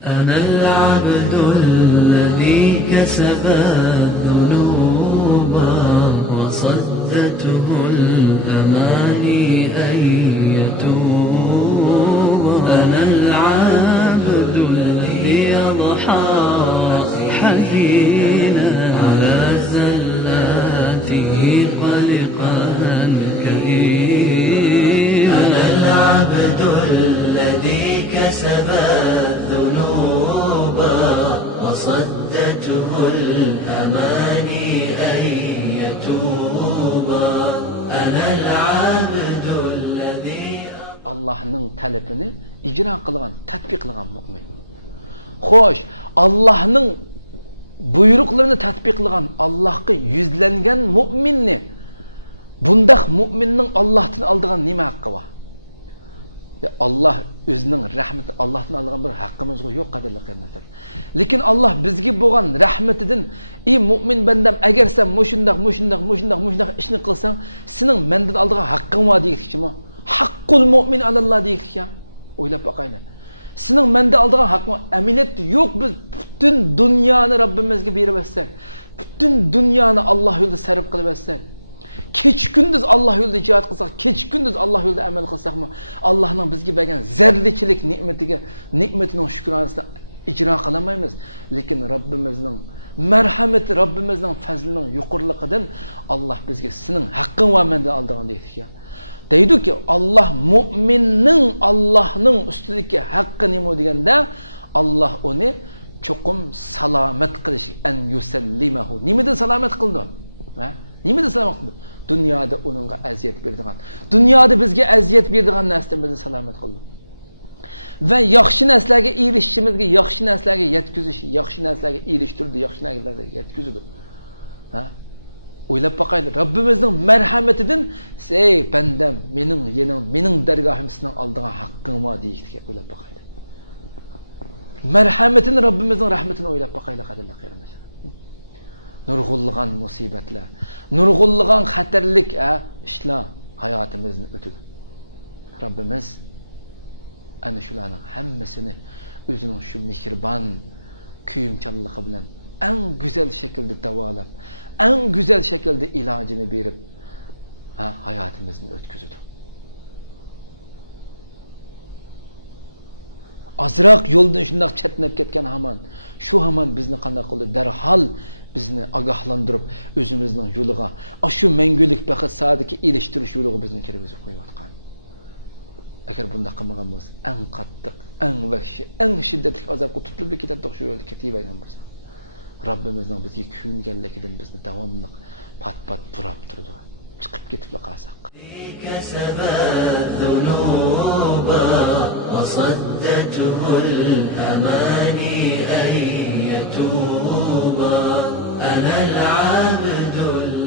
أنا العبد الذي كسب الذنوب وصدته الأماني أن يتوب. أنا العبد الذي أضحى حزينا على زلاته قلقا كئيبا. أنا العبد الذي كسب الذنوب وصدته الأماني أن يتوب. أنا العبد الذي Allah'ın talebini icra kılgan, tatbik kılgan mümin. Hoş, Allah'ın buyruklarını tatbik kılgan, Allah'ı yüzlengen müminni, bundak müminin Allah'tan aldığan nime hakkı var? Allah özünün rahmeti, Allah'tan aldığan bir hakkımız yok kadarlı kıymetler. Lekin Allah bizge boğan rahmetinden, ey mümin bendem, eğer sen muşundak işini kılsan, senin menden aldığan hakkın var diyek ki mi? Hakkul mümin alallah diyek ya. Oylap bakayım. Senin mende aldığın hakkın var. Eminet yok, biz bütün dünyanı Rabbimizge veribezsek, bütün dünyanı Allah yolunda sarf kılıbezsek, keç gündüz Allah yolunda cihat kılsak, keç gündüz Allah yolunda amel kılsak mı? Allah'ın bizge bergen zerreçilik nimetinin şükranasını icra kılamayız. Lekin Rabbimizin merhameti, Rabbimizin fazlının yukarılıkıdan Allah bizge senin hakkın var menden aldığın deydik ya. Deydi ki Allah müminin Allah'ın üstündeki hakkı nime degende Allah onu çokum salamet kılış en yusellimehu. Nimeden salamet kıldı? Nimeden salamet kıldı? Dünyada onunla eziyet berdigan. Dünyada bizge eziyet berdigan narsadan bizni salamet kıldı. Ve yaxşı narsalarga erishishimizga, yaxşı narsalarga yetkizish, yaxşı narsalarga erishtirdi, yaxşı narsalarga yetkizdi. Oylab bakaylı, Rabbimizin merhametinden, ey bendem, mening dergahim senin aldığın hakkın var deyikti. Oylab bakaylı. Merhametini, Rabbimizin rahmetini oylab bakaylı kaderli kıyırmış. Nurgulluğan musibetler, nurgulluğan xatarlik işler hayatımızın ötüdü. Rabbimiz ana şularning hammasini özünün şu mihriban kuyumchanligi bilan en güzel şekilde davolab, en güzel şekilde ilacını berib hayatımızın ötküzüdü. Azraq yoldan şundaq chetnab ketgan haman bizni qanday qildi? Derhal bizni agahlandırıp özümüzning yo'liga, shu mangulik baxt saadiki eriştirish yo'liga bizni kirgizib qo'yayotgan. Agar bunda qilmagan bo'lsa, eng qattiq, eng vahshiy, eng shiddatli azobga tutilib ketadi shu yo'lda ketavergan bo'lsa. Rabbimizning bizga kuyinganligidan bizni davomli pat burab turdi. Chiqib ketib qolsak. Kasabadunuba wasaddatuhu al-amani an yatuba. Ana al-abdul